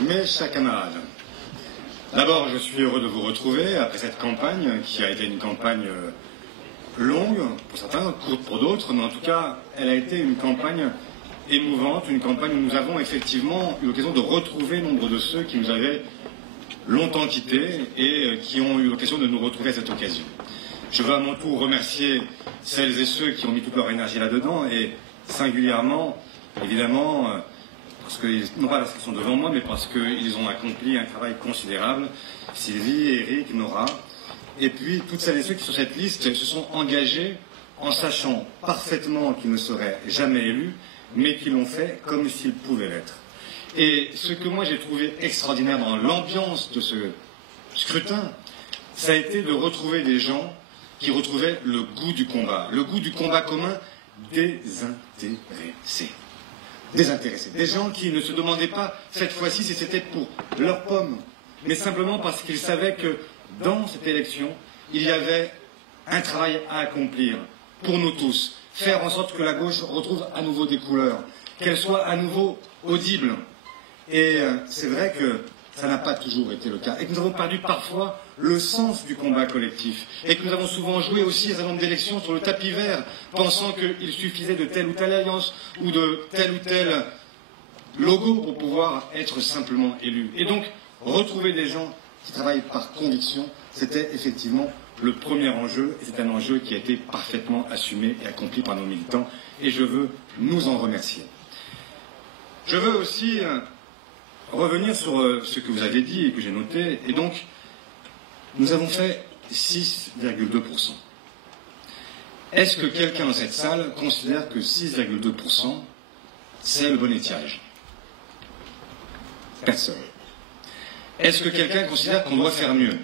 Mes chers camarades, d'abord je suis heureux de vous retrouver après cette campagne qui a été une campagne longue pour certains, courte pour d'autres, mais en tout cas elle a été une campagne émouvante, une campagne où nous avons effectivement eu l'occasion de retrouver nombre de ceux qui nous avaient longtemps quittés et qui ont eu l'occasion de nous retrouver à cette occasion. Je veux à mon tour remercier celles et ceux qui ont mis toute leur énergie là-dedans et singulièrement, évidemment, parce que, non pas parce qu'ils sont devant moi, mais parce qu'ils ont accompli un travail considérable, Sylvie, Eric, Nora, et puis toutes celles et ceux qui sur cette liste se sont engagés en sachant parfaitement qu'ils ne seraient jamais élus, mais qui l'ont fait comme s'ils pouvaient l'être. Et ce que moi j'ai trouvé extraordinaire dans l'ambiance de ce scrutin, ça a été de retrouver des gens qui retrouvaient le goût du combat commun désintéressé. Désintéressés. Des gens qui ne se demandaient pas cette fois-ci si c'était pour leurs pommes, mais simplement parce qu'ils savaient que dans cette élection, il y avait un travail à accomplir pour nous tous, faire en sorte que la gauche retrouve à nouveau des couleurs, qu'elle soit à nouveau audible. Et c'est vrai que ça n'a pas toujours été le cas, et que nous avons perdu parfois le sens du combat collectif, et que nous avons souvent joué aussi à un certain nombre d'élections sur le tapis vert, pensant qu'il suffisait de telle ou telle alliance, ou de tel ou tel logo pour pouvoir être simplement élu. Et donc, retrouver des gens qui travaillent par conviction, c'était effectivement le premier enjeu, et c'est un enjeu qui a été parfaitement assumé et accompli par nos militants, et je veux nous en remercier. Je veux aussi revenir sur ce que vous avez dit et que j'ai noté, et donc, nous avons fait 6,2%. Est-ce que quelqu'un dans cette salle considère que 6,2%, c'est le bon étiage? Personne. Est-ce que quelqu'un considère qu'on doit faire mieux?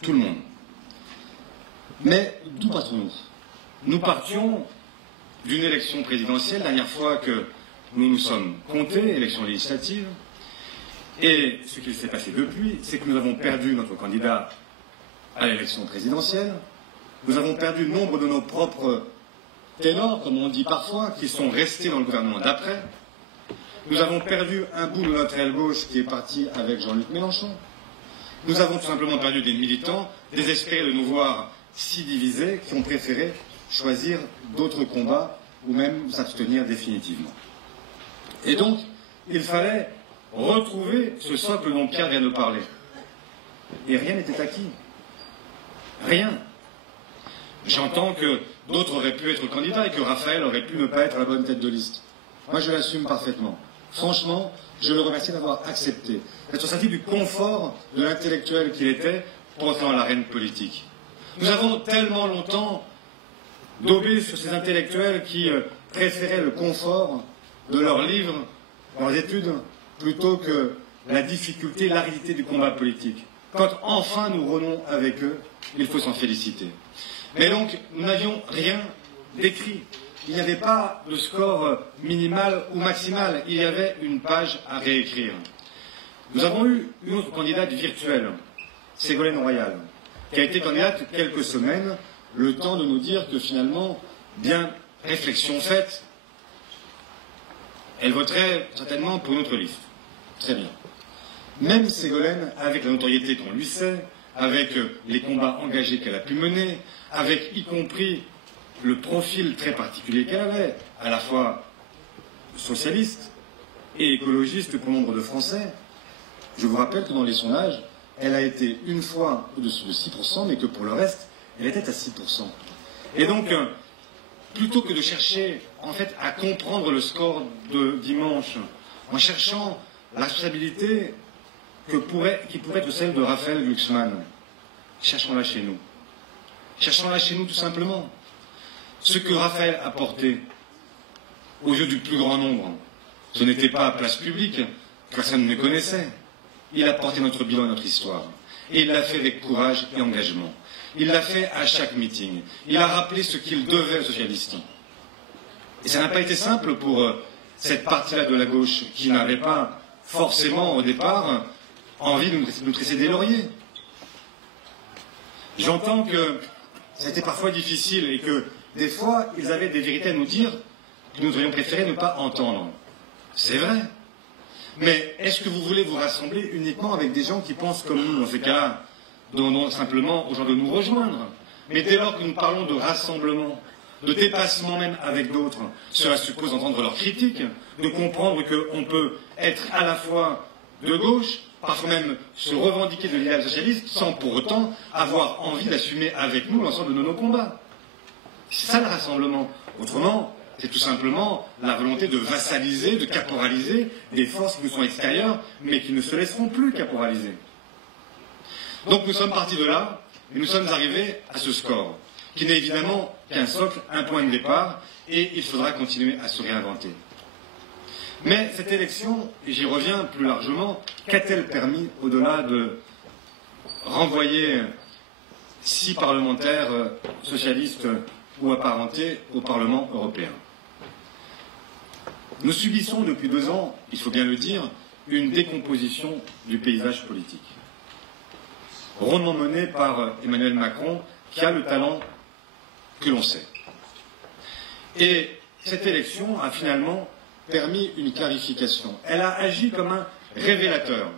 Tout le monde. Mais d'où partons-nous? Nous partions d'une élection présidentielle, la dernière fois que nous nous sommes comptés, élection législative, et ce qui s'est passé depuis, c'est que nous avons perdu notre candidat à l'élection présidentielle, nous avons perdu nombre de nos propres ténors, comme on dit parfois, qui sont restés dans le gouvernement d'après, nous avons perdu un bout de notre aile gauche qui est parti avec Jean-Luc Mélenchon, nous avons tout simplement perdu des militants désespérés de nous voir si divisés, qui ont préféré choisir d'autres combats ou même s'abstenir définitivement. Et donc, il fallait retrouver ce socle dont Pierre vient de parler. Et rien n'était acquis. Rien. J'entends que d'autres auraient pu être candidats et que Raphaël aurait pu ne pas être à la bonne tête de liste. Moi, je l'assume parfaitement. Franchement, je le remercie d'avoir accepté, d'être sorti du confort de l'intellectuel qu'il était pour entrer dans l'arène politique. Nous avons tellement longtemps daubé sur ces intellectuels qui préféraient le confort de leurs livres, de leurs études, plutôt que la difficulté, l'aridité du combat politique. Quand enfin nous renouons avec eux, il faut s'en féliciter. Mais donc, nous n'avions rien d'écrit. Il n'y avait pas de score minimal ou maximal. Il y avait une page à réécrire. Nous avons eu une autre candidate virtuelle, Ségolène Royal, qui a été candidate quelques semaines, le temps de nous dire que finalement, bien réflexion faite, elle voterait certainement pour une autre liste. Très bien. Même Ségolène, avec la notoriété qu'on lui sait, avec les combats engagés qu'elle a pu mener, avec y compris le profil très particulier qu'elle avait, à la fois socialiste et écologiste pour nombre de Français, je vous rappelle que dans les sondages, elle a été une fois au-dessus de 6%, mais que pour le reste, elle était à 6%. Et donc, plutôt que de chercher, en fait, à comprendre le score de dimanche, en cherchant la responsabilité qui pourrait être celle de Raphaël Glucksmann, cherchons-la chez nous. Cherchons-la chez nous tout simplement. Ce que Raphaël a porté aux yeux du plus grand nombre, ce n'était pas à place publique, personne ne le connaissait. Il a porté notre bilan et notre histoire. Et il l'a fait avec courage et engagement. Il l'a fait à chaque meeting. Il a rappelé ce qu'il devait aux socialistes. Et ça n'a pas été simple pour cette partie-là de la gauche qui n'avait pas forcément au départ envie de nous tresser des lauriers. J'entends que c'était parfois difficile et que des fois ils avaient des vérités à nous dire que nous aurions préféré ne pas entendre. C'est vrai. Mais est-ce que vous voulez vous rassembler uniquement avec des gens qui pensent comme nous? Dans ces cas-là, donnons simplement aux gens de nous rejoindre. Mais dès lors que nous parlons de rassemblement, de dépassement même avec d'autres, cela suppose d'entendre leurs critiques, de comprendre qu'on peut être à la fois de gauche, parfois même se revendiquer de l'idéal socialiste, sans pour autant avoir envie d'assumer avec nous l'ensemble de nos combats. C'est ça le rassemblement. Autrement, c'est tout simplement la volonté de vassaliser, de caporaliser des forces qui nous sont extérieures, mais qui ne se laisseront plus caporaliser. Donc nous sommes partis de là, et nous sommes arrivés à ce score, qui n'est évidemment qu'un socle, un point de départ, et il faudra continuer à se réinventer. Mais cette élection, et j'y reviens plus largement, qu'a-t-elle permis au-delà de renvoyer 6 parlementaires socialistes ou apparentés au Parlement européen? Nous subissons depuis 2 ans, il faut bien le dire, une décomposition du paysage politique, rondement menée par Emmanuel Macron, qui a le talent que l'on sait. Et cette élection a finalement permis une clarification. Elle a agi comme un révélateur.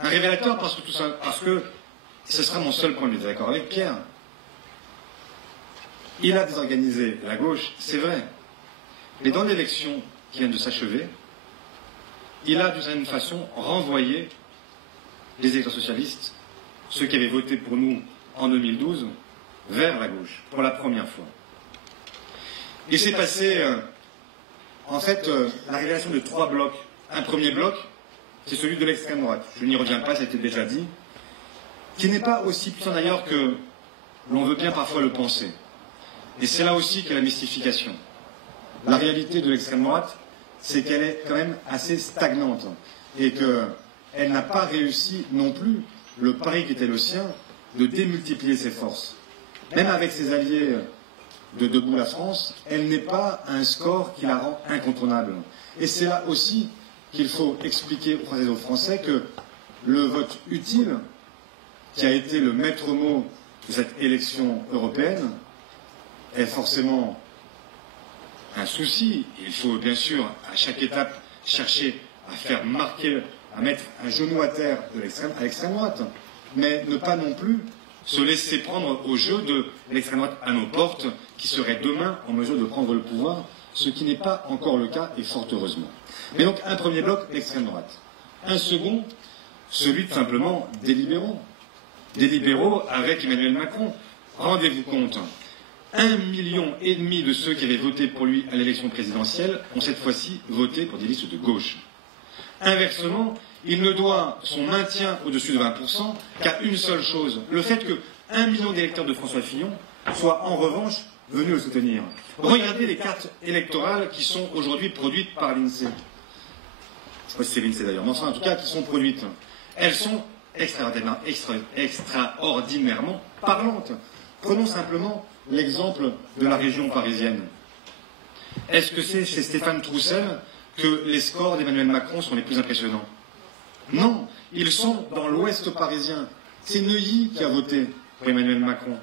Un révélateur parce que ce sera mon seul point de désaccord avec Pierre. Il a désorganisé la gauche, c'est vrai. Mais dans l'élection qui vient de s'achever, il a d'une certaine façon renvoyé les électeurs socialistes, ceux qui avaient voté pour nous en 2012, vers la gauche, pour la première fois. Il s'est passé, en fait, la révélation de 3 blocs. Un premier bloc, c'est celui de l'extrême droite. Je n'y reviens pas, ça a été déjà dit, qui n'est pas aussi puissant d'ailleurs que l'on veut bien parfois le penser. Et c'est là aussi qu'est la mystification. La réalité de l'extrême droite, c'est qu'elle est quand même assez stagnante et qu'elle n'a pas réussi non plus le pari qui était le sien de démultiplier ses forces. Même avec ses alliés de Debout la France, elle n'est pas à un score qui la rend incontournable. Et c'est là aussi qu'il faut expliquer aux Françaises et aux Français que le vote utile, qui a été le maître mot de cette élection européenne, est forcément un souci. Il faut bien sûr, à chaque étape, chercher à faire marquer, à mettre un genou à terre à l'extrême droite, mais ne pas non plus se laisser prendre au jeu de l'extrême droite à nos portes, qui serait demain en mesure de prendre le pouvoir, ce qui n'est pas encore le cas, et fort heureusement. Mais donc un premier bloc, l'extrême droite. Un second, celui tout simplement des libéraux. Des libéraux avec Emmanuel Macron. Rendez-vous compte, 1,5 million de ceux qui avaient voté pour lui à l'élection présidentielle ont cette fois-ci voté pour des listes de gauche. Inversement, il ne doit son maintien au-dessus de 20% qu'à une seule chose, le fait que 1 million d'électeurs de François Fillon soient en revanche venus le soutenir. Regardez les cartes électorales qui sont aujourd'hui produites par l'INSEE. Je ne sais pas si c'est l'INSEE d'ailleurs, mais enfin en tout cas qui sont produites. Elles sont extraordinairement parlantes. Prenons simplement l'exemple de la région parisienne. Est-ce que c'est chez Stéphane Troussel que les scores d'Emmanuel Macron sont les plus impressionnants? Non, ils sont dans l'ouest parisien. C'est Neuilly qui a voté pour Emmanuel Macron.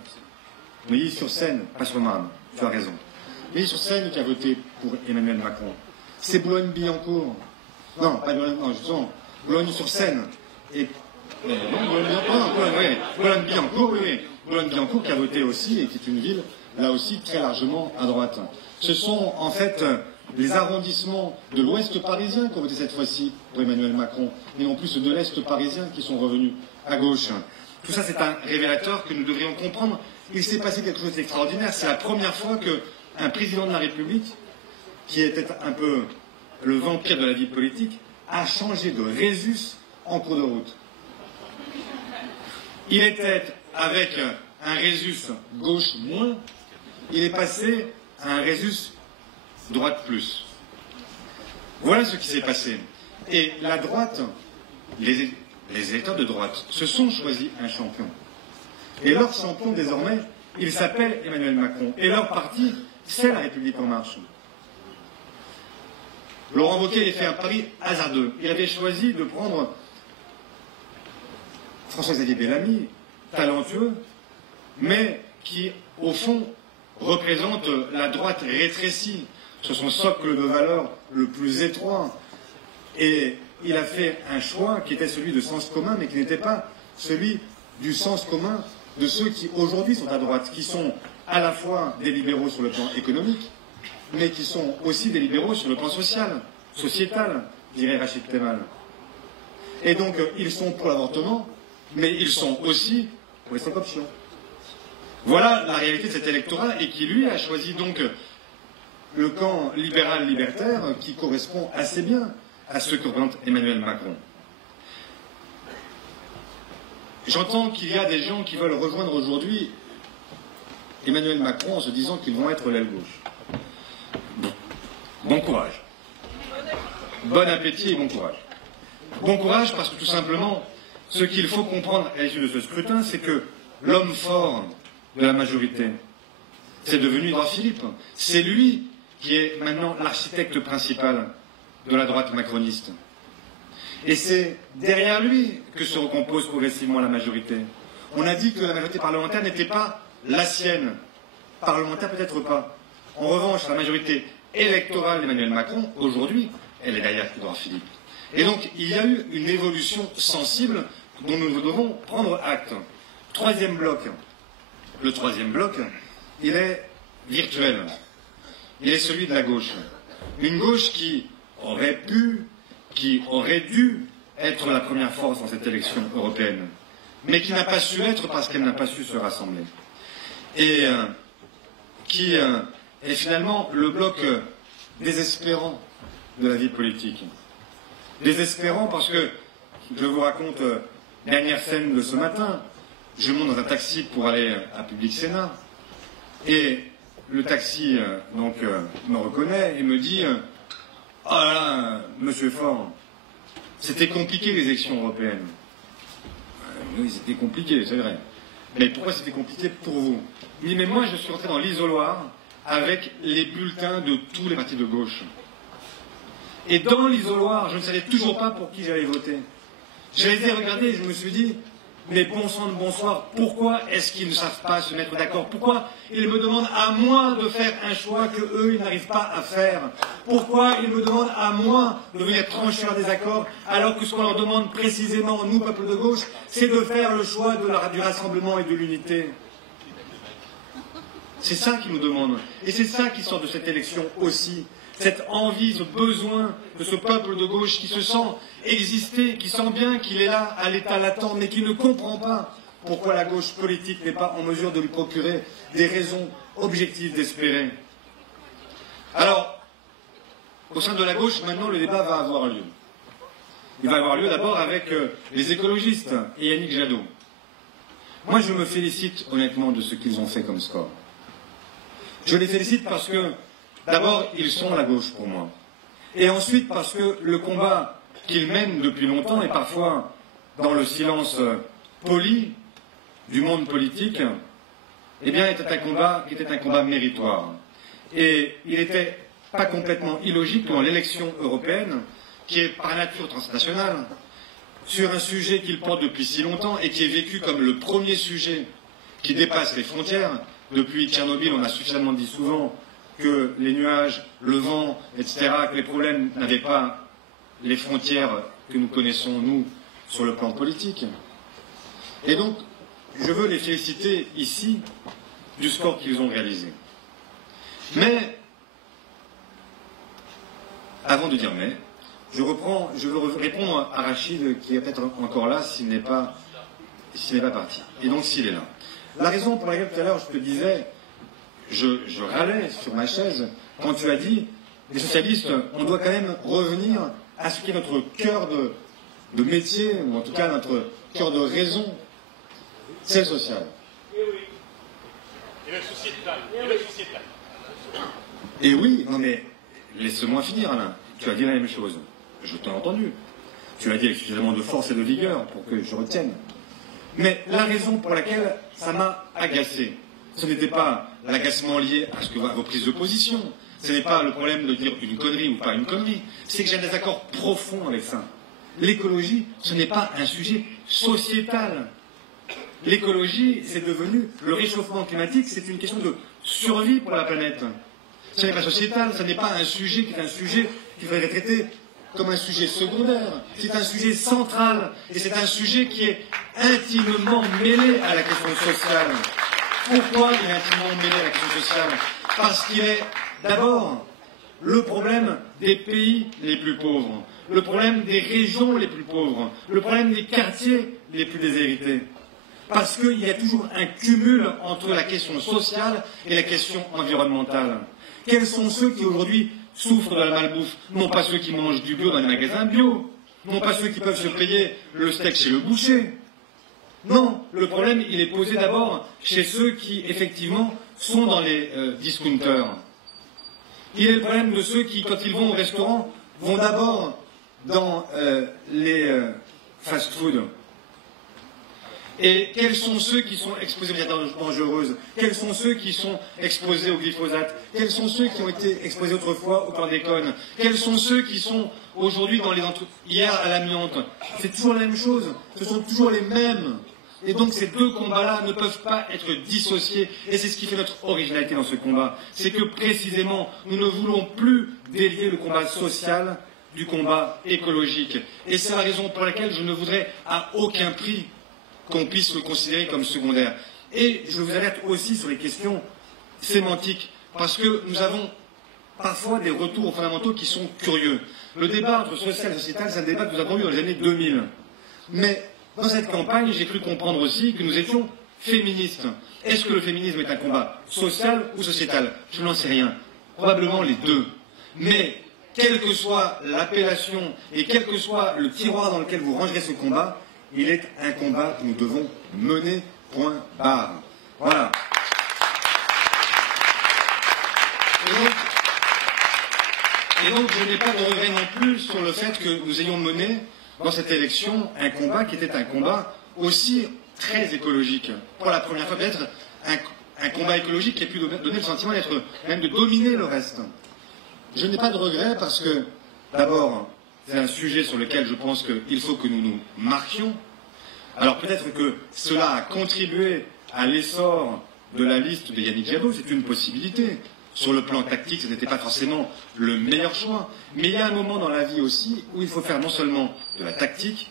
Neuilly-sur-Seine, pas sur Marne, tu as raison. Neuilly-sur-Seine qui a voté pour Emmanuel Macron. C'est Boulogne-Billancourt. Non, pas Boulogne, non, justement, Boulogne-sur-Seine. Et Boulogne-Billancourt, oui. Boulogne-Billancourt qui a voté aussi et qui est une ville, là aussi, très largement à droite. Ce sont en fait les arrondissements de l'ouest parisien qui ont voté cette fois-ci pour Emmanuel Macron, et non plus ceux de l'est parisien qui sont revenus à gauche. Tout ça, c'est un révélateur que nous devrions comprendre. Il s'est passé quelque chose d'extraordinaire. C'est la première fois qu'un président de la République, qui était un peu le vampire de la vie politique, a changé de Rhésus en cours de route. Il était avec un Rhésus gauche moins, il est passé à un Rhésus droite plus. Voilà ce qui s'est passé. Et la droite, les électeurs de droite, se sont choisis un champion. Et leur champion, désormais, il s'appelle Emmanuel Macron. Et leur parti, c'est La République En Marche. Laurent Wauquiez avait fait un pari hasardeux. Il avait choisi de prendre François-Xavier Bellamy, talentueux, mais qui, au fond, représente la droite rétrécie sur son socle de valeurs le plus étroit. Et il a fait un choix qui était celui de sens commun, mais qui n'était pas celui du sens commun de ceux qui aujourd'hui sont à droite, qui sont à la fois des libéraux sur le plan économique, mais qui sont aussi des libéraux sur le plan social, sociétal, dirait Rachid Temal. Et donc, ils sont pour l'avortement, mais ils sont aussi pour les 5 options. Voilà la réalité de cet électorat, et qui, lui, a choisi donc le camp libéral-libertaire, qui correspond assez bien à ce que représente Emmanuel Macron. J'entends qu'il y a des gens qui veulent rejoindre aujourd'hui Emmanuel Macron en se disant qu'ils vont être l'aile gauche. Bon courage. Bon appétit et bon courage. Bon courage parce que tout simplement, ce qu'il faut comprendre à l'issue de ce scrutin, c'est que l'homme fort de la majorité, c'est devenu Édouard Philippe. C'est lui qui est maintenant l'architecte principal de la droite macroniste. Et c'est derrière lui que se recompose progressivement la majorité. On a dit que la majorité parlementaire n'était pas la sienne. Parlementaire peut-être pas. En revanche, la majorité électorale d'Emmanuel Macron, aujourd'hui, elle est derrière Édouard Philippe. Et donc, il y a eu une évolution sensible dont nous devons prendre acte. Troisième bloc. Le troisième bloc, il est virtuel. Il est celui de la gauche. Une gauche qui aurait pu, qui aurait dû être la première force dans cette élection européenne, mais qui n'a pas su l'être parce qu'elle n'a pas su se rassembler. Et qui est finalement le bloc désespérant de la vie politique. Désespérant parce que, je vous raconte, dernière scène de ce matin, je monte dans un taxi pour aller à Public Sénat, et le taxi me reconnaît et me dit « Ah là là, monsieur Faure, c'était compliqué les élections européennes. » Oui, c'était compliqué, c'est vrai. Mais pourquoi c'était compliqué pour vous? Il dit « Mais moi, je suis rentré dans l'isoloir avec les bulletins de tous les partis de gauche. Et dans l'isoloir, je ne savais toujours pas pour qui j'allais voter. Je les ai regardés et je me suis dit, mais bon sang de bonsoir, pourquoi est-ce qu'ils ne savent pas se mettre d'accord? Pourquoi ils me demandent à moi de faire un choix que eux, ils n'arrivent pas à faire? Pourquoi ils me demandent à moi de venir trancher un désaccord, alors que ce qu'on leur demande précisément, nous, peuple de gauche, c'est de faire le choix du rassemblement et de l'unité? C'est ça qu'ils nous demandent. Et c'est ça qui sort de cette élection aussi. Cette envie, ce besoin de ce peuple de gauche qui se sent exister, qui sent bien qu'il est là à l'état latent, mais qui ne comprend pas pourquoi la gauche politique n'est pas en mesure de lui procurer des raisons objectives d'espérer. Alors, au sein de la gauche, maintenant, le débat va avoir lieu. Il va avoir lieu d'abord avec les écologistes et Yannick Jadot. Moi, je me félicite honnêtement de ce qu'ils ont fait comme score. Je les félicite parce que, d'abord, ils sont la gauche pour moi. Et ensuite, parce que le combat qu'ils mènent depuis longtemps, et parfois dans le silence poli du monde politique, eh bien, était un combat qui était un combat méritoire. Et il n'était pas complètement illogique dans l'élection européenne, qui est par nature transnationale, sur un sujet qu'ils portent depuis si longtemps et qui est vécu comme le premier sujet qui dépasse les frontières. Depuis Tchernobyl, on a suffisamment dit souvent que les nuages, le vent, etc., que les problèmes n'avaient pas les frontières que nous connaissons, nous, sur le plan politique. Et donc, je veux les féliciter ici du score qu'ils ont réalisé. Mais, avant de dire mais, je veux répondre à Rachid, qui est peut-être encore là, s'il n'est pas parti. Et donc, s'il est là. La raison pour laquelle tout à l'heure je te disais, je râlais sur ma chaise, quand tu as dit, les socialistes, on doit quand même revenir à ce qui est notre cœur de métier, ou en tout cas notre cœur de raison, c'est le social. Et oui. Et le sociétal. Et oui, non mais, laisse-moi finir Alain, tu as dit la même chose. Je t'ai entendu. Tu as dit avec suffisamment de force et de vigueur pour que je retienne. Mais la raison pour laquelle ça m'a agacé, ce n'était pas l'agacement lié à vos prises de position, ce n'est pas le problème de dire une connerie ou pas une connerie, c'est que j'ai un désaccord profond avec ça. L'écologie, ce n'est pas un sujet sociétal. L'écologie, c'est devenu, le réchauffement climatique, c'est une question de survie pour la planète. Ce n'est pas sociétal, ce n'est pas un sujet qui est un sujet qu'il faudrait traiter comme un sujet secondaire, c'est un sujet central, et c'est un sujet qui est intimement mêlé à la question sociale. Pourquoi il est intimement mêlé à la question sociale? Parce qu'il est d'abord le problème des pays les plus pauvres, le problème des régions les plus pauvres, le problème des quartiers les plus déshérités. Parce qu'il y a toujours un cumul entre la question sociale et la question environnementale. Quels sont ceux qui aujourd'hui souffrent de la malbouffe? Non pas ceux qui mangent du bio dans les magasins bio, non pas ceux qui peuvent se payer le steak chez le boucher. Non, le problème, il est posé d'abord chez ceux qui, effectivement, sont dans les discounters. Il est le problème de ceux qui, quand ils vont au restaurant, vont d'abord dans les fast-food. Et quels sont ceux qui sont exposés aux méthodes dangereuses? Quels sont ceux qui sont exposés au glyphosate? Quels sont ceux qui ont été exposés autrefois au chlordécone? Quels sont ceux qui sont aujourd'hui dans les hier à l'amiante? C'est toujours la même chose. Ce sont toujours les mêmes. Et donc ces deux combats-là ne peuvent pas être dissociés. Et c'est ce qui fait notre originalité dans ce combat. C'est que précisément, nous ne voulons plus délier le combat social du combat écologique. Et c'est la raison pour laquelle je ne voudrais à aucun prix qu'on puisse le considérer comme secondaire. Et je vous alerte aussi sur les questions sémantiques, parce que nous avons parfois des retours aux fondamentaux qui sont curieux. Le débat entre social et sociétal, c'est un débat que nous avons eu dans les années 2000. Mais dans cette campagne, j'ai cru comprendre aussi que nous étions féministes. Est-ce que le féminisme est un combat social ou sociétal? Je n'en sais rien. Probablement les deux. Mais quelle que soit l'appellation et quel que soit le tiroir dans lequel vous rangerez ce combat, il est un combat que nous devons mener, point barre. Voilà. Et donc je n'ai pas de regret non plus sur le fait que nous ayons mené dans cette élection un combat qui était un combat aussi très écologique. Pour la première fois, peut-être un combat écologique qui a pu donner le sentiment d'être même de dominer le reste. Je n'ai pas de regret parce que, d'abord, c'est un sujet sur lequel je pense qu'il faut que nous nous marquions. Alors peut-être que cela a contribué à l'essor de la liste de Yannick Jadot, c'est une possibilité. Sur le plan tactique, ce n'était pas forcément le meilleur choix. Mais il y a un moment dans la vie aussi où il faut faire non seulement de la tactique,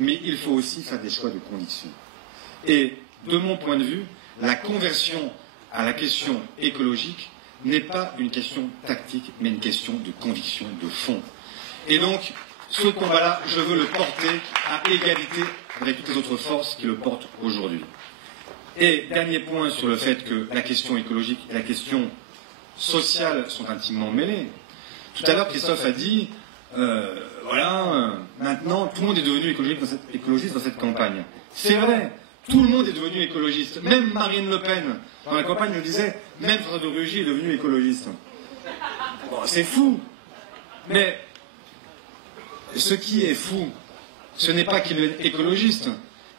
mais il faut aussi faire des choix de conviction. Et de mon point de vue, la conversion à la question écologique n'est pas une question tactique, mais une question de conviction, de fond. Et donc, ce combat-là, je veux le porter à égalité avec toutes les autres forces qui le portent aujourd'hui. Et dernier point sur le fait que la question écologique et la question sociale sont intimement mêlées. Tout à l'heure, Christophe a dit, maintenant, tout le monde est devenu écologiste dans cette campagne. C'est vrai, tout le monde est devenu écologiste. Même Marine Le Pen, dans la campagne, je disais, même François de Rugy est devenu écologiste. Bon, c'est fou. Mais ce qui est fou, ce n'est pas qu'il devienne écologiste,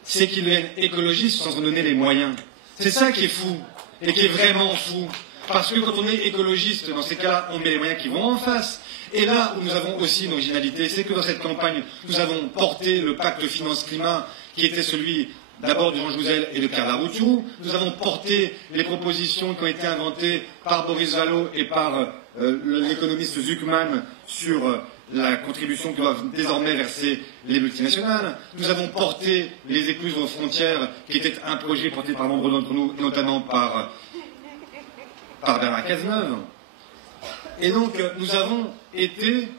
c'est qu'il devienne écologiste sans en donner les moyens. C'est ça qui est fou, et qui est vraiment fou. Parce que quand on est écologiste, dans ces cas-là, on met les moyens qui vont en face. Et là où nous avons aussi une originalité, c'est que dans cette campagne, nous avons porté le pacte finance-climat, qui était celui d'abord de Jean Jouzel et de Pierre Larouturou. Nous avons porté les propositions qui ont été inventées par Boris Vallaud et par l'économiste Zuckman sur la contribution que doivent désormais verser les multinationales. Nous avons porté les écluses aux frontières, qui était un projet porté par nombre d'entre nous, notamment par Bernard Cazeneuve. Et donc, nous avons été,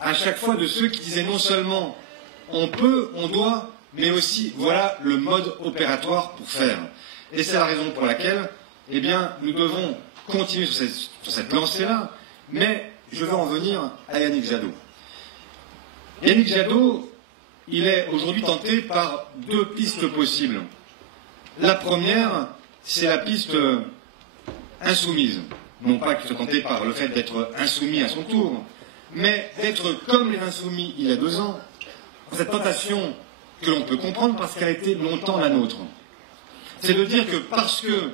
à chaque fois, de ceux qui disaient non seulement on peut, on doit, mais aussi, voilà le mode opératoire pour faire. Et c'est la raison pour laquelle, eh bien, nous devons continuer sur cette lancée-là, mais je veux en venir à Yannick Jadot. Yannick Jadot, il est aujourd'hui tenté par deux pistes possibles. La première, c'est la piste insoumise. Non pas qu'il soit tenté par le fait d'être insoumis à son tour, mais d'être comme les insoumis il y a 2 ans, cette tentation que l'on peut comprendre parce qu'elle a été longtemps la nôtre. C'est de dire que parce que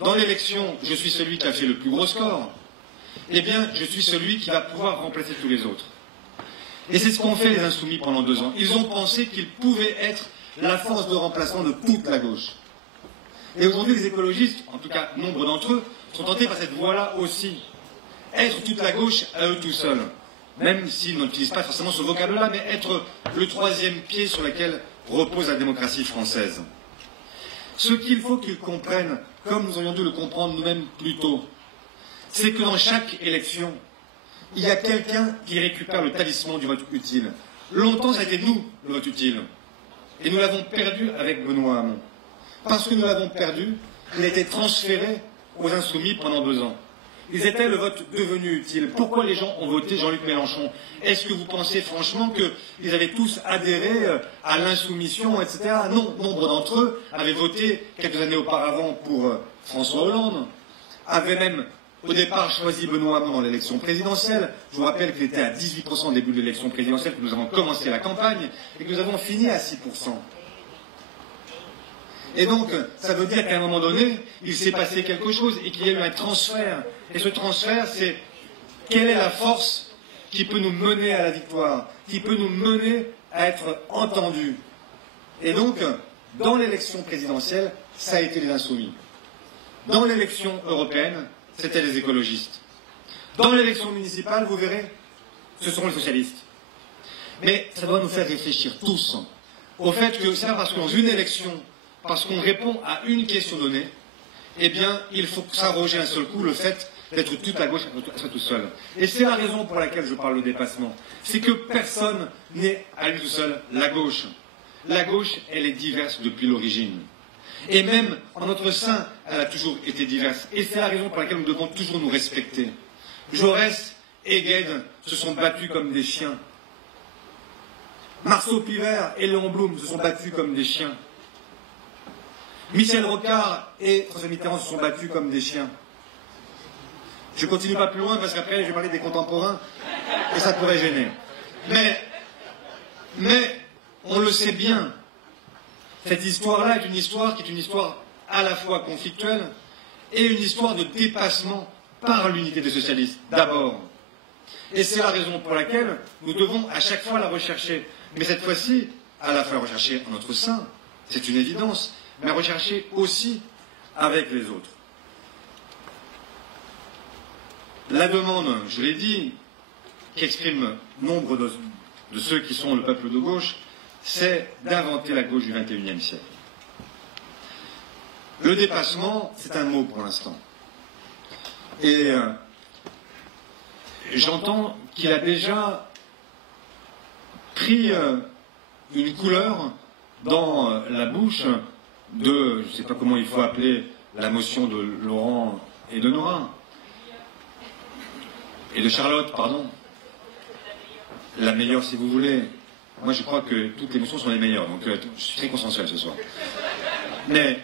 dans l'élection, je suis celui qui a fait le plus gros score, eh bien, je suis celui qui va pouvoir remplacer tous les autres. Et c'est ce qu'ont fait les insoumis pendant 2 ans. Ils ont pensé qu'ils pouvaient être la force de remplacement de toute la gauche. Et aujourd'hui, les écologistes, en tout cas nombre d'entre eux, sont tentés par cette voie-là aussi. Être toute la gauche à eux tout seuls. même s'ils n'utilisent pas forcément ce vocable-là, mais être le troisième pied sur lequel repose la démocratie française. Ce qu'il faut qu'ils comprennent, comme nous aurions dû le comprendre nous-mêmes plus tôt, c'est que dans chaque élection, il y a quelqu'un qui récupère le talisman du vote utile. Longtemps, ça a été nous, le vote utile. Et nous l'avons perdu avec Benoît Hamon. Parce que nous l'avons perdu, il a été transféré aux Insoumis pendant 2 ans. Ils étaient le vote devenu utile. Pourquoi les gens ont voté Jean-Luc Mélenchon? Est-ce que vous pensez franchement qu'ils avaient tous adhéré à l'insoumission, etc. Non, nombre d'entre eux avaient voté quelques années auparavant pour François Hollande, avaient même au départ choisi Benoît Hamon dans l'élection présidentielle. Je vous rappelle qu'il était à 18% au début de l'élection présidentielle, que nous avons commencé la campagne et que nous avons fini à 6%. Et donc, ça veut dire qu'à un moment donné, il s'est passé quelque chose et qu'il y a eu un transfert. Et ce transfert, c'est quelle est la force qui peut nous mener à la victoire, qui peut nous mener à être entendus. Et donc, dans l'élection présidentielle, ça a été les Insoumis. Dans l'élection européenne, c'était les écologistes. Dans l'élection municipale, vous verrez, ce seront les socialistes. Mais ça doit nous faire réfléchir tous au fait que c'est pas parce que dans une élection, parce qu'on répond à une question donnée, eh bien, il faut s'arroger un seul coup le fait d'être tout à gauche à soi tout seul. Et c'est la raison pour laquelle je parle de dépassement. C'est que personne n'est à lui tout seul la gauche. La gauche, elle est diverse depuis l'origine. Et même en notre sein, elle a toujours été diverse. Et c'est la raison pour laquelle nous devons toujours nous respecter. Jaurès et Gued se sont battus comme des chiens. Marceau Pivert et Léon Blum se sont battus comme des chiens. Michel Rocard et François Mitterrand se sont battus comme des chiens. Je continue pas plus loin parce qu'après je vais parler des contemporains et ça pourrait gêner. Mais on le sait bien, cette histoire-là est une histoire à la fois conflictuelle et une histoire de dépassement par l'unité des socialistes, d'abord. Et c'est la raison pour laquelle nous devons à chaque fois la rechercher. Mais cette fois-ci, à la fois la rechercher en notre sein, c'est une évidence, mais rechercher aussi avec les autres. La demande, je l'ai dit, qu'exprime nombre de ceux qui sont le peuple de gauche, c'est d'inventer la gauche du XXIe siècle. Le dépassement, c'est un mot pour l'instant. Et j'entends qu'il a déjà pris une couleur dans la bouche de, je ne sais pas comment il faut appeler la motion de Laurent et de Nora, et de Charlotte, pardon. La meilleure si vous voulez. Moi je crois que toutes les motions sont les meilleures, donc je suis très consensuel ce soir. Mais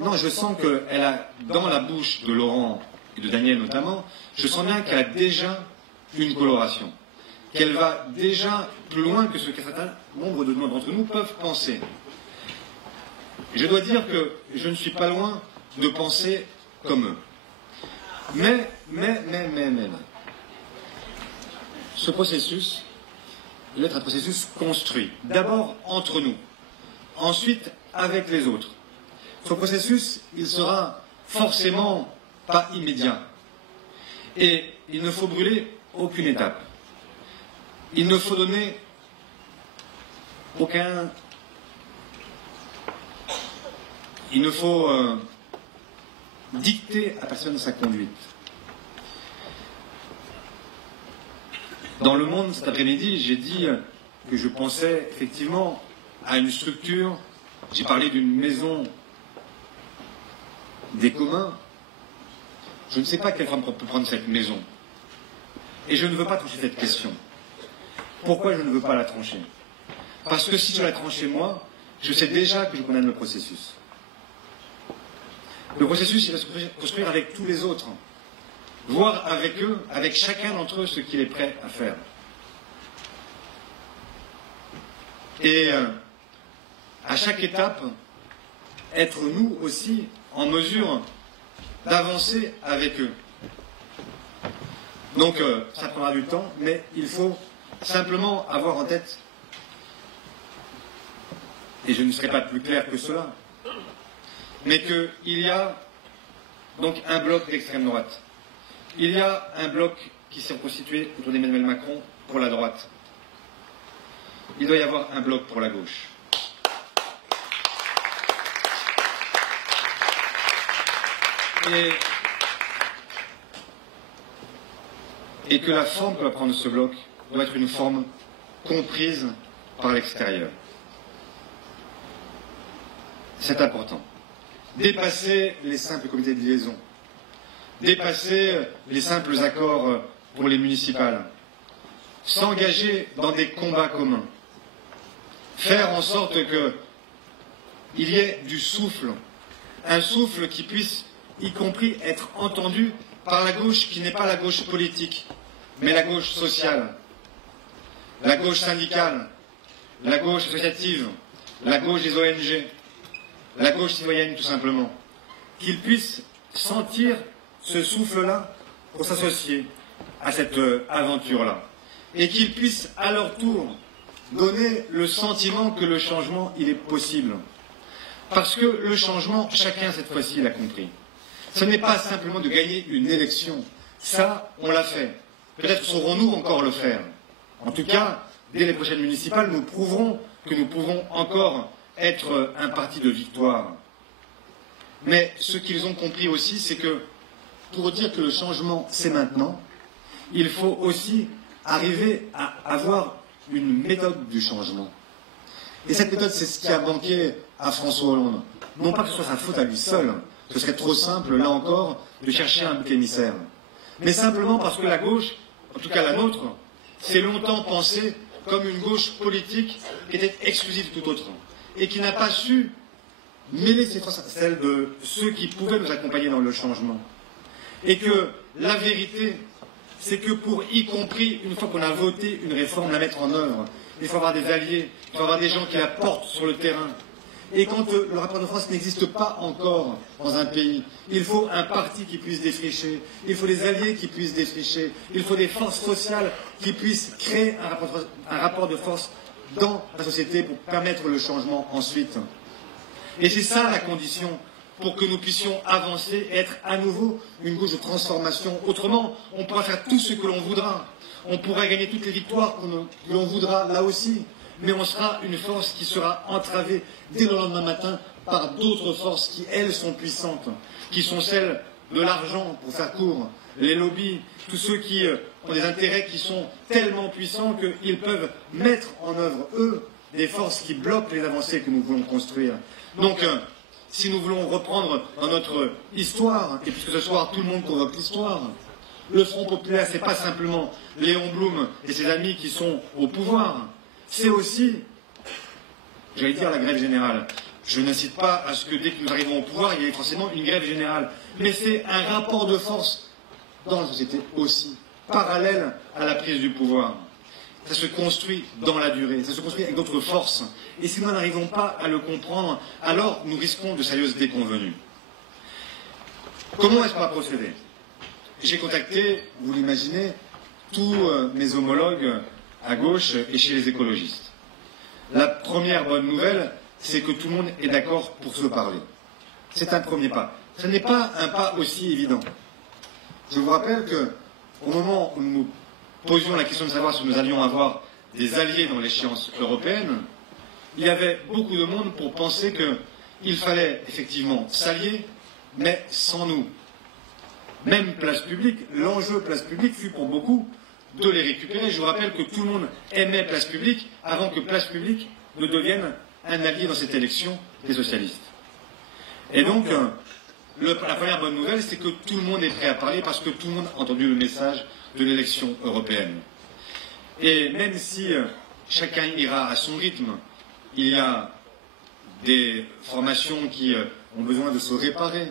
non, je sens qu'elle a, dans la bouche de Laurent et de Daniel notamment, je sens bien qu'elle a déjà une coloration, qu'elle va déjà plus loin que ce qu'un certain nombre d'entre nous peuvent penser. Je dois dire que je ne suis pas loin de penser comme eux. Mais, ce processus, il doit être un processus construit. D'abord entre nous, ensuite avec les autres. Ce processus, il sera forcément pas immédiat. Et il ne faut brûler aucune étape. Il ne faut donner aucun... Il ne faut dicter à personne sa conduite. Dans Le Monde, cet après-midi, j'ai dit que je pensais effectivement à une structure. J'ai parlé d'une maison des communs. Je ne sais pas quelle forme peut prendre cette maison. Et je ne veux pas trancher cette question. Pourquoi je ne veux pas la trancher? Parce que si je la tranchais moi, je sais déjà que je condamne le processus. Le processus, il va se construire avec tous les autres. Voir avec eux, avec chacun d'entre eux, ce qu'il est prêt à faire. Et à chaque étape, être nous aussi en mesure d'avancer avec eux. Donc ça prendra du temps, mais il faut simplement avoir en tête, et je ne serai pas plus clair que cela, mais qu'il y a donc un bloc d'extrême droite. Il y a un bloc qui s'est constitué autour d'Emmanuel Macron pour la droite. Il doit y avoir un bloc pour la gauche. Et que la forme que va prendre ce bloc doit être une forme comprise par l'extérieur. C'est important. Dépasser les simples comités de liaison, dépasser les simples accords pour les municipales, s'engager dans des combats communs, faire en sorte qu'il y ait du souffle, un souffle qui puisse, y compris, être entendu par la gauche qui n'est pas la gauche politique, mais la gauche sociale, la gauche syndicale, la gauche associative, la gauche des ONG, la gauche citoyenne tout simplement, qu'ils puissent sentir ce souffle-là pour s'associer à cette aventure-là, et qu'ils puissent à leur tour donner le sentiment que le changement, il est possible. Parce que le changement, chacun cette fois-ci l'a compris. Ce n'est pas simplement de gagner une élection. Ça, on l'a fait. Peut-être saurons-nous encore le faire. En tout cas, dès les prochaines municipales, nous prouverons que nous pouvons encore être un parti de victoire. Mais ce qu'ils ont compris aussi, c'est que pour dire que le changement, c'est maintenant, il faut aussi arriver à avoir une méthode du changement. Et cette méthode, c'est ce qui a manqué à François Hollande. Non pas que ce soit sa faute à lui seul, ce serait trop simple, là encore, de chercher un bouc émissaire. Mais simplement parce que la gauche, en tout cas la nôtre, s'est longtemps pensée comme une gauche politique qui était exclusive de tout autre, et qui n'a pas su mêler ses forces à celles de ceux qui pouvaient nous accompagner dans le changement. Et que la vérité, c'est que pour, y compris une fois qu'on a voté une réforme, la mettre en œuvre, il faut avoir des alliés, il faut avoir des gens qui la portent sur le terrain. Et quand le rapport de force n'existe pas encore dans un pays, il faut un parti qui puisse défricher, il faut des alliés qui puissent défricher, il faut des forces sociales qui puissent créer un rapport de force dans la société pour permettre le changement ensuite. Et c'est ça la condition pour que nous puissions avancer et être à nouveau une gauche de transformation. Autrement, on pourra faire tout ce que l'on voudra. On pourra gagner toutes les victoires que l'on voudra là aussi. Mais on sera une force qui sera entravée dès le lendemain matin par d'autres forces qui, elles, sont puissantes, qui sont celles de l'argent, pour faire court, les lobbies, tous ceux qui ont des intérêts qui sont tellement puissants qu'ils peuvent mettre en œuvre, eux, des forces qui bloquent les avancées que nous voulons construire. Donc, si nous voulons reprendre dans notre histoire, et puisque ce soir tout le monde convoque l'histoire, le Front populaire, ce n'est pas simplement Léon Blum et ses amis qui sont au pouvoir, c'est aussi, j'allais dire, la grève générale. Je n'incite pas à ce que dès que nous arrivons au pouvoir, il y ait forcément une grève générale. Mais c'est un rapport de force dans la société aussi, parallèle à la prise du pouvoir. Ça se construit dans la durée, ça se construit avec d'autres forces. Et si nous n'arrivons pas à le comprendre, alors nous risquons de sérieuses déconvenues. Comment est-ce qu'on va procéder? J'ai contacté, vous l'imaginez, tous mes homologues à gauche et chez les écologistes. La première bonne nouvelle, c'est que tout le monde est d'accord pour se parler. C'est un premier pas. Ce n'est pas un pas aussi évident. Je vous rappelle qu'au moment où nous posions la question de savoir si nous allions avoir des alliés dans l'échéance européenne, il y avait beaucoup de monde pour penser qu'il fallait effectivement s'allier, mais sans nous. Même Place Publique, l'enjeu Place Publique fut pour beaucoup de les récupérer. Je vous rappelle que tout le monde aimait Place Publique avant que Place Publique ne devienne un allié dans cette élection des socialistes. Et donc, la première bonne nouvelle, c'est que tout le monde est prêt à parler parce que tout le monde a entendu le message de l'élection européenne. Et même si chacun ira à son rythme, il y a des formations qui ont besoin de se réparer,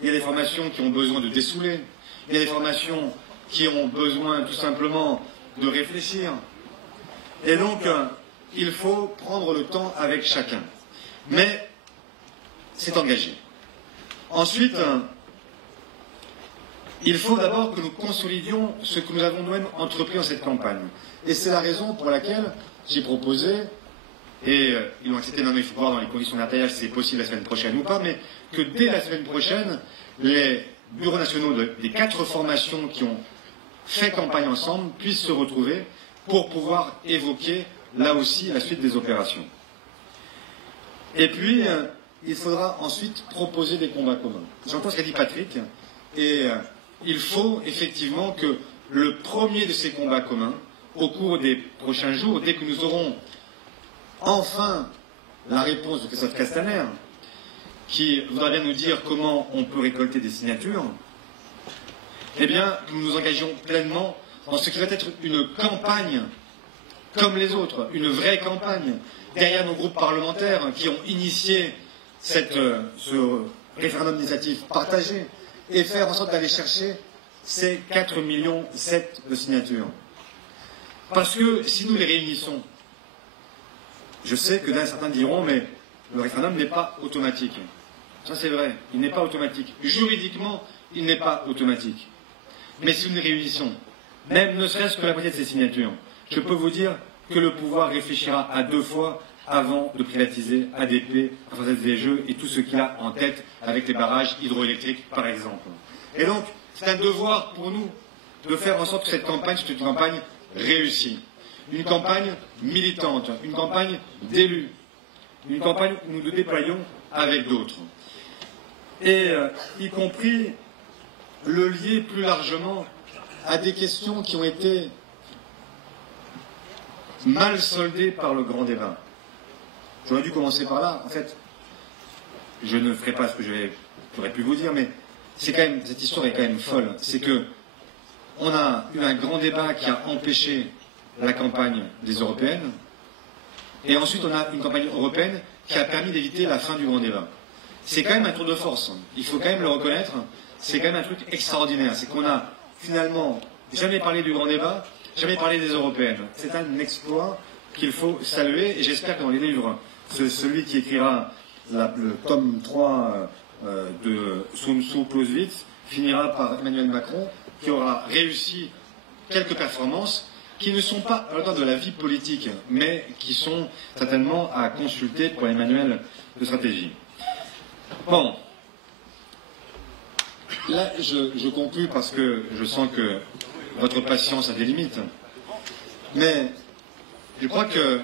il y a des formations qui ont besoin de dessouler, il y a des formations qui ont besoin tout simplement de réfléchir. Et donc, il faut prendre le temps avec chacun. Mais c'est engagé. Ensuite, il faut d'abord que nous consolidions ce que nous avons nous-mêmes entrepris dans cette campagne. Et c'est la raison pour laquelle j'ai proposé, et ils l'ont accepté, maintenant il faut voir dans les conditions matérielles si c'est possible la semaine prochaine ou pas, mais que dès la semaine prochaine, les bureaux nationaux des 4 formations qui ont fait campagne ensemble puissent se retrouver pour pouvoir évoquer, là aussi, la suite des opérations. Et puis, il faudra ensuite proposer des combats communs. J'entends ce qu'a dit Patrick, et il faut effectivement que le premier de ces combats communs, au cours des prochains jours, dès que nous aurons enfin la réponse de Christophe Castaner, qui voudra bien nous dire comment on peut récolter des signatures, eh bien, nous nous engageons pleinement dans ce qui va être une campagne comme les autres, une vraie campagne, derrière nos groupes parlementaires qui ont initié ce référendum d'initiative partagé, et faire en sorte d'aller chercher ces 4,7 millions de signatures. Parce que si nous les réunissons, je sais que là certains diront, mais le référendum n'est pas automatique. Ça c'est vrai, il n'est pas automatique. Juridiquement, il n'est pas automatique. Mais si nous les réunissons, même ne serait-ce que la moitié de ces signatures, je peux vous dire que le pouvoir réfléchira à 2 fois avant de privatiser ADP, Française des Jeux et tout ce qu'il a en tête avec les barrages hydroélectriques, par exemple. Et donc, c'est un devoir pour nous de faire en sorte que cette campagne soit une campagne réussie, une campagne militante, une campagne d'élus, une campagne où nous nous déployons avec d'autres. Et y compris le lier plus largement à des questions qui ont été mal soldées par le grand débat. J'aurais dû commencer par là. En fait, je ne ferai pas ce que j'aurais pu vous dire, mais c'est quand même, cette histoire est quand même folle. C'est que on a eu un grand débat qui a empêché la campagne des européennes, et ensuite on a une campagne européenne qui a permis d'éviter la fin du grand débat. C'est quand même un tour de force. Il faut quand même le reconnaître. C'est quand même un truc extraordinaire. C'est qu'on a finalement jamais parlé du grand débat, jamais parlé des européennes. C'est un exploit qu'il faut saluer, et j'espère que dans les livres, celui qui écrira le tome 3 de Sun Tzu Clausewitz finira par Emmanuel Macron, qui aura réussi quelques performances qui ne sont pas à l'ordre de la vie politique, mais qui sont certainement à consulter pour les manuels de stratégie. Bon, là je conclus parce que je sens que votre patience a des limites, mais je crois que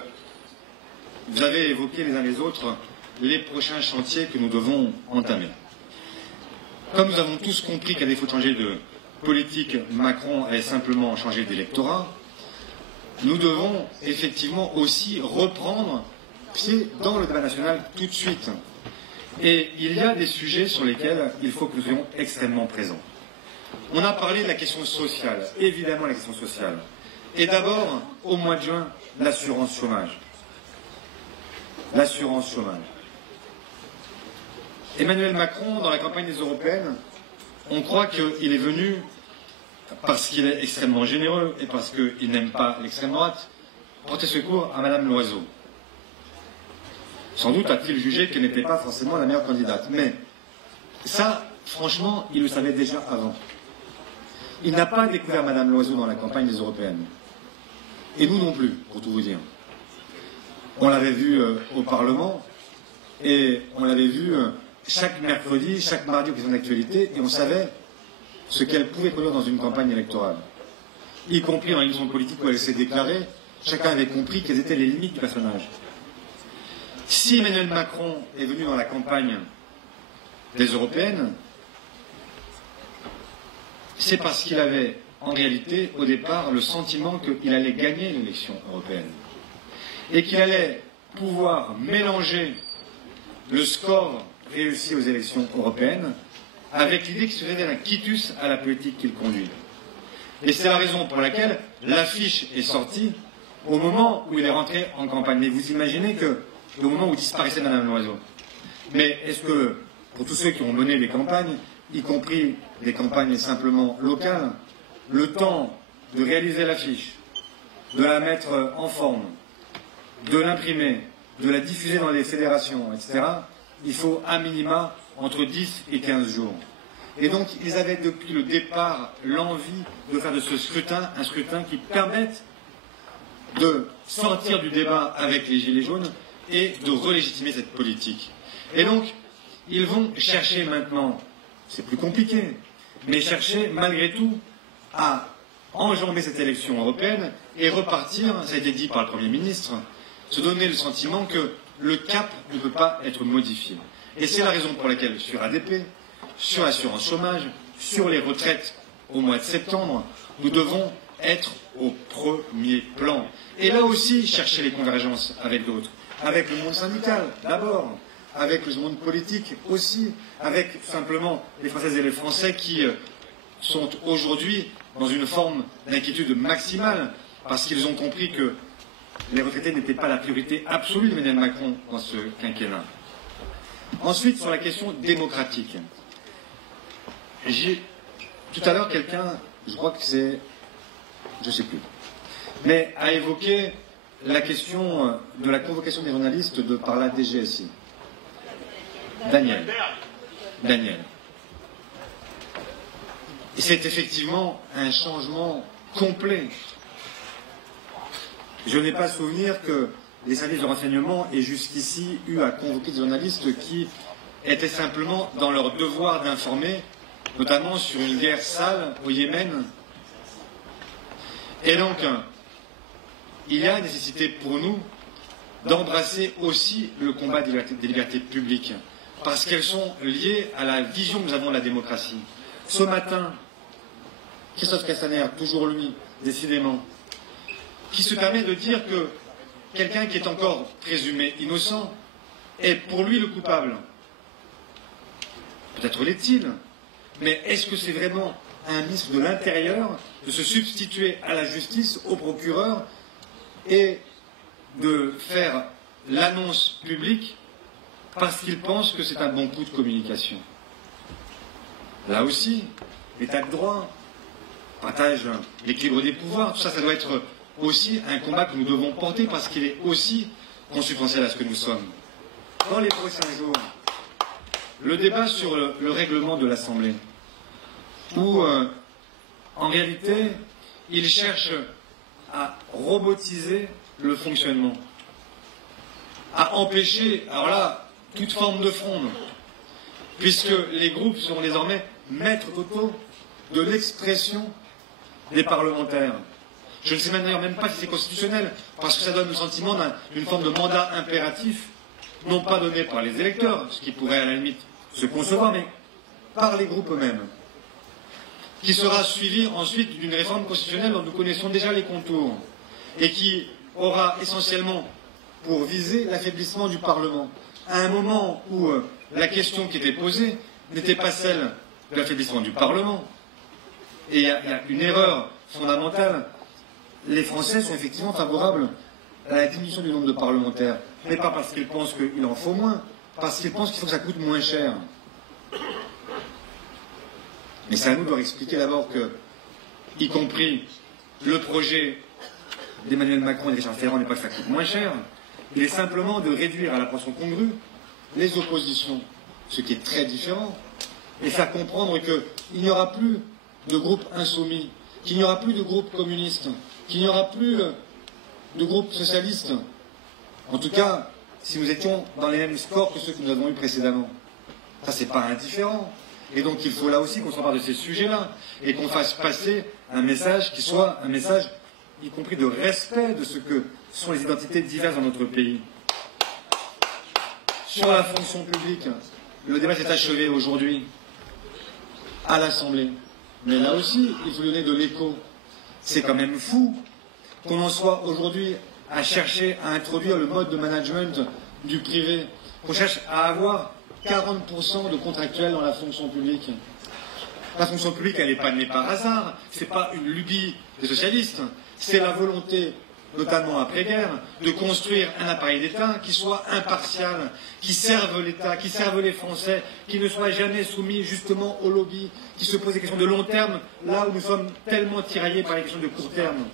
vous avez évoqué les uns les autres les prochains chantiers que nous devons entamer. Comme nous avons tous compris qu'à défaut de changer de politique, Macron allait simplement changer d'électorat, nous devons effectivement aussi reprendre pied dans le débat national tout de suite. Et il y a des sujets sur lesquels il faut que nous soyons extrêmement présents. On a parlé de la question sociale, évidemment la question sociale. Et d'abord, au mois de juin, l'assurance chômage. L'assurance chômage. Emmanuel Macron, dans la campagne des européennes, on croit qu'il est venu parce qu'il est extrêmement généreux et parce qu'il n'aime pas l'extrême droite, porter secours à Madame Loiseau. Sans doute a-t-il jugé qu'elle n'était pas forcément la meilleure candidate. Mais ça, franchement, il le savait déjà avant. Il n'a pas découvert Madame Loiseau dans la campagne des européennes. Et nous non plus, pour tout vous dire. On l'avait vu au Parlement, et on l'avait vu chaque mercredi, chaque mardi aux questions d'actualité, et on savait ce qu'elle pouvait produire dans une campagne électorale. Y compris dans l'émission politique où elle s'est déclarée, chacun avait compris quelles étaient les limites du personnage. Si Emmanuel Macron est venu dans la campagne des européennes, c'est parce qu'il avait en réalité au départ le sentiment qu'il allait gagner l'élection européenne et qu'il allait pouvoir mélanger le score réussi aux élections européennes avec l'idée qu'il se faisait un quitus à la politique qu'il conduit. Et c'est la raison pour laquelle l'affiche est sortie au moment où il est rentré en campagne. Mais vous imaginez que au moment où disparaissait Madame Loiseau. Mais est-ce que, pour tous ceux qui ont mené des campagnes, y compris des campagnes simplement locales, le temps de réaliser l'affiche, de la mettre en forme, de l'imprimer, de la diffuser dans les fédérations, etc., il faut à minima entre 10 et 15 jours. Et donc, ils avaient depuis le départ l'envie de faire de ce scrutin un scrutin qui permette de sortir du débat avec les Gilets jaunes et de relégitimer cette politique. Et donc, ils vont chercher maintenant, c'est plus compliqué, mais chercher malgré tout à enjamber cette élection européenne et repartir, ça a été dit par le Premier ministre, se donner le sentiment que le cap ne peut pas être modifié. Et c'est la raison pour laquelle sur ADP, sur l'assurance chômage, sur les retraites au mois de septembre, nous devons être au premier plan. Et là aussi, chercher les convergences avec d'autres, avec le monde syndical d'abord, avec le monde politique aussi, avec tout simplement les Françaises et les Français qui sont aujourd'hui dans une forme d'inquiétude maximale parce qu'ils ont compris que les retraités n'étaient pas la priorité absolue de Emmanuel Macron dans ce quinquennat. Ensuite, sur la question démocratique. Tout à l'heure, quelqu'un, je crois que c'est, je ne sais plus, mais a évoqué la question de la convocation des journalistes par la DGSI. Daniel. Et c'est effectivement un changement complet. Je n'ai pas souvenir que les services de renseignement aient jusqu'ici eu à convoquer des journalistes qui étaient simplement dans leur devoir d'informer, notamment sur une guerre sale au Yémen. Et donc, il y a nécessité pour nous d'embrasser aussi le combat des libertés publiques, parce qu'elles sont liées à la vision que nous avons de la démocratie. Ce matin, Christophe Castaner, toujours lui, décidément, qui se permet de dire que quelqu'un qui est encore présumé innocent est pour lui le coupable. Peut-être l'est-il, mais est-ce que c'est vraiment à un ministre de l'Intérieur de se substituer à la justice, au procureur, et de faire l'annonce publique parce qu'il pense que c'est un bon coup de communication? Là aussi, l'état de droit, partage l'équilibre des pouvoirs, tout ça, ça doit être aussi un combat que nous devons porter parce qu'il est aussi consubstantiel à ce que nous sommes. Dans les prochains jours, le débat sur le règlement de l'Assemblée, où en réalité, il cherche à robotiser le fonctionnement, à empêcher, alors là, toute forme de fronde, puisque les groupes seront désormais maîtres totaux de l'expression des parlementaires. Je ne sais d'ailleurs même pas si c'est constitutionnel, parce que ça donne le sentiment d'une forme de mandat impératif, non pas donné par les électeurs, ce qui pourrait à la limite se concevoir, mais par les groupes eux-mêmes, qui sera suivi ensuite d'une réforme constitutionnelle dont nous connaissons déjà les contours, et qui aura essentiellement pour viser l'affaiblissement du Parlement, à un moment où la question qui était posée n'était pas celle de l'affaiblissement du Parlement. Et il y a une erreur fondamentale. Les Français sont effectivement favorables à la diminution du nombre de parlementaires, mais pas parce qu'ils pensent qu'il en faut moins, parce qu'ils pensent qu'il faut que ça coûte moins cher. Mais c'est à nous de leur expliquer d'abord que, y compris le projet d'Emmanuel Macron et de Richard Ferrand n'est pas que ça coûte moins cher, il est simplement de réduire à la proportion congrue les oppositions, ce qui est très différent, et faire comprendre qu'il n'y aura plus de groupe insoumis, qu'il n'y aura plus de groupe communiste, qu'il n'y aura plus de groupe socialiste. En tout cas, si nous étions dans les mêmes scores que ceux que nous avons eus précédemment. Ça, c'est pas indifférent. Et donc, il faut là aussi qu'on s'empare de ces sujets-là et qu'on fasse passer un message qui soit un message, y compris de respect de ce que sont les identités diverses dans notre pays. Sur la fonction publique, le débat s'est achevé aujourd'hui à l'Assemblée. Mais là aussi, il faut donner de l'écho. C'est quand même fou qu'on en soit aujourd'hui à chercher à introduire le mode de management du privé, qu'on cherche à avoir 40% de contractuels dans la fonction publique. La fonction publique, elle n'est pas née par hasard, c'est pas une lubie des socialistes, c'est la volonté, notamment après-guerre, de construire un appareil d'État qui soit impartial, qui serve l'État, qui serve les Français, qui ne soit jamais soumis justement au lobby, qui se pose des questions de long terme, là où nous sommes tellement tiraillés par les questions de court terme.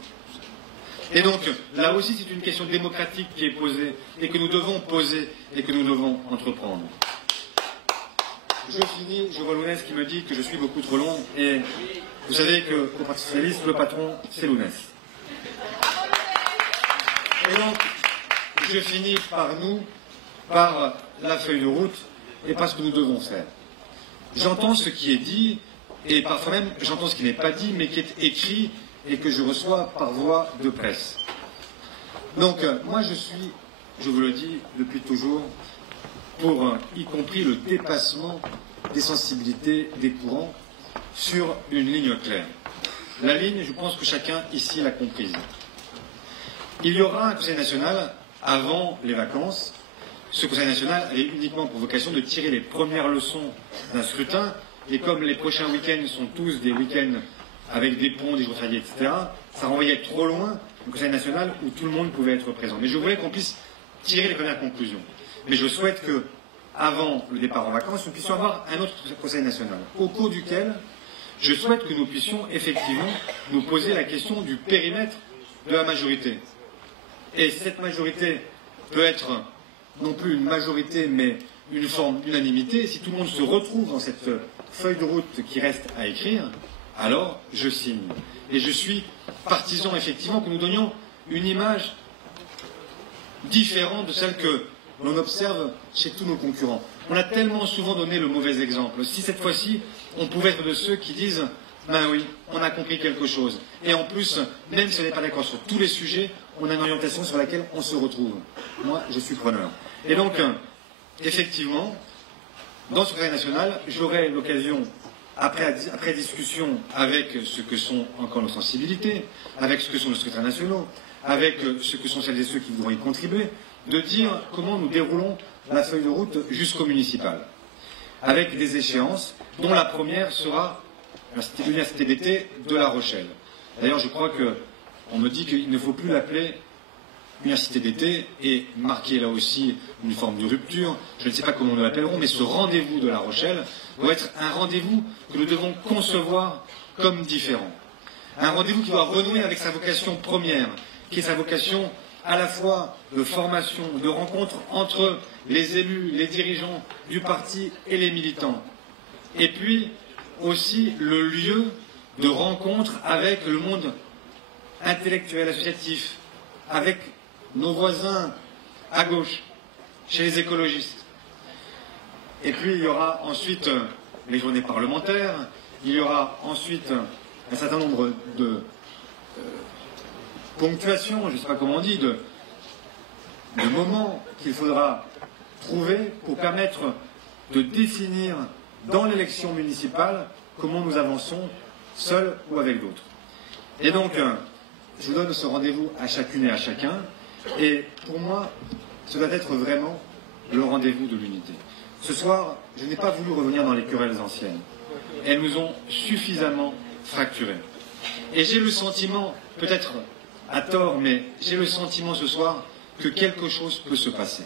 Et donc, là aussi, c'est une question démocratique qui est posée, et que nous devons poser, et que nous devons entreprendre. Je finis, je vois Lounès qui me dit que je suis beaucoup trop long, et vous savez qu'au Parti Socialiste, le patron, c'est Lounès. Et donc, je finis par la feuille de route, et par ce que nous devons faire. J'entends ce qui est dit, et parfois même, j'entends ce qui n'est pas dit, mais qui est écrit, et que je reçois par voie de presse. Donc, moi je suis, je vous le dis depuis toujours, pour y compris le dépassement des sensibilités, des courants, sur une ligne claire. La ligne, je pense que chacun ici l'a comprise. Il y aura un Conseil national avant les vacances. Ce Conseil national est uniquement pour vocation de tirer les premières leçons d'un scrutin, et comme les prochains week-ends sont tous des week-ends avec des ponts, des jours fériés, etc., ça renvoyait trop loin le Conseil national où tout le monde pouvait être présent. Mais je voulais qu'on puisse tirer les premières conclusions. Mais je souhaite que, avant le départ en vacances, nous puissions avoir un autre Conseil national, au cours duquel je souhaite que nous puissions effectivement nous poser la question du périmètre de la majorité. Et cette majorité peut être non plus une majorité, mais une forme d'unanimité. Si tout le monde se retrouve dans cette feuille de route qui reste à écrire, alors je signe. Et je suis partisan effectivement que nous donnions une image différente de celle que l'on observe chez tous nos concurrents. On a tellement souvent donné le mauvais exemple. Si cette fois-ci, on pouvait être de ceux qui disent « Ben oui, on a compris quelque chose. Et en plus, même si on n'est pas d'accord sur tous les sujets, on a une orientation sur laquelle on se retrouve. » Moi, je suis preneur. Et donc, effectivement, dans ce Conseil national, j'aurai l'occasion, après discussion avec ce que sont encore nos sensibilités, avec ce que sont nos scrutins nationaux, avec ce que sont celles et ceux qui voudront y contribuer, de dire comment nous déroulons la feuille de route jusqu'au municipal, avec des échéances, dont la première sera l'université d'été de La Rochelle. D'ailleurs, je crois qu'on me dit qu'il ne faut plus l'appeler université d'été et marquer là aussi une forme de rupture. Je ne sais pas comment nous l'appellerons, mais ce rendez-vous de La Rochelle doit être un rendez-vous que nous devons concevoir comme différent. Un rendez-vous qui doit renouer avec sa vocation première, qui est sa vocation à la fois de formation, de rencontre entre les élus, les dirigeants du parti et les militants. Et puis aussi le lieu de rencontre avec le monde intellectuel, associatif, avec nos voisins à gauche, chez les écologistes. Et puis il y aura ensuite les journées parlementaires, il y aura ensuite un certain nombre de ponctuations, je ne sais pas comment on dit, de moments qu'il faudra trouver pour permettre de définir dans l'élection municipale comment nous avançons, seuls ou avec d'autres. Et donc, je donne ce rendez-vous à chacune et à chacun, et pour moi, ce doit être vraiment le rendez-vous de l'unité. Ce soir, je n'ai pas voulu revenir dans les querelles anciennes. Elles nous ont suffisamment fracturés. Et j'ai le sentiment, peut-être à tort, mais j'ai le sentiment ce soir que quelque chose peut se passer.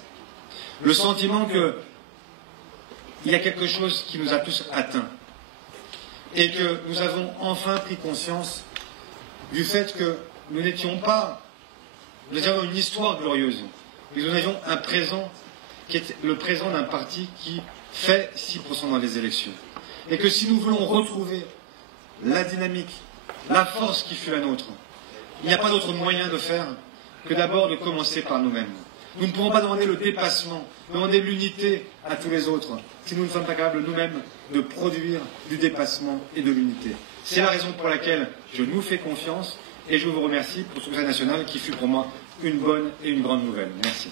Le sentiment qu'il y a quelque chose qui nous a tous atteints. Et que nous avons enfin pris conscience du fait que nous n'étions pas, nous avions une histoire glorieuse, mais nous avions un présent qui est le présent d'un parti qui fait 6% dans les élections. Et que si nous voulons retrouver la dynamique, la force qui fut la nôtre, il n'y a pas d'autre moyen de faire que d'abord de commencer par nous-mêmes. Nous ne pouvons pas demander le dépassement, demander l'unité à tous les autres, si nous ne sommes pas capables nous-mêmes de produire du dépassement et de l'unité. C'est la raison pour laquelle je nous fais confiance et je vous remercie pour ce Conseil national qui fut pour moi une bonne et une grande nouvelle. Merci.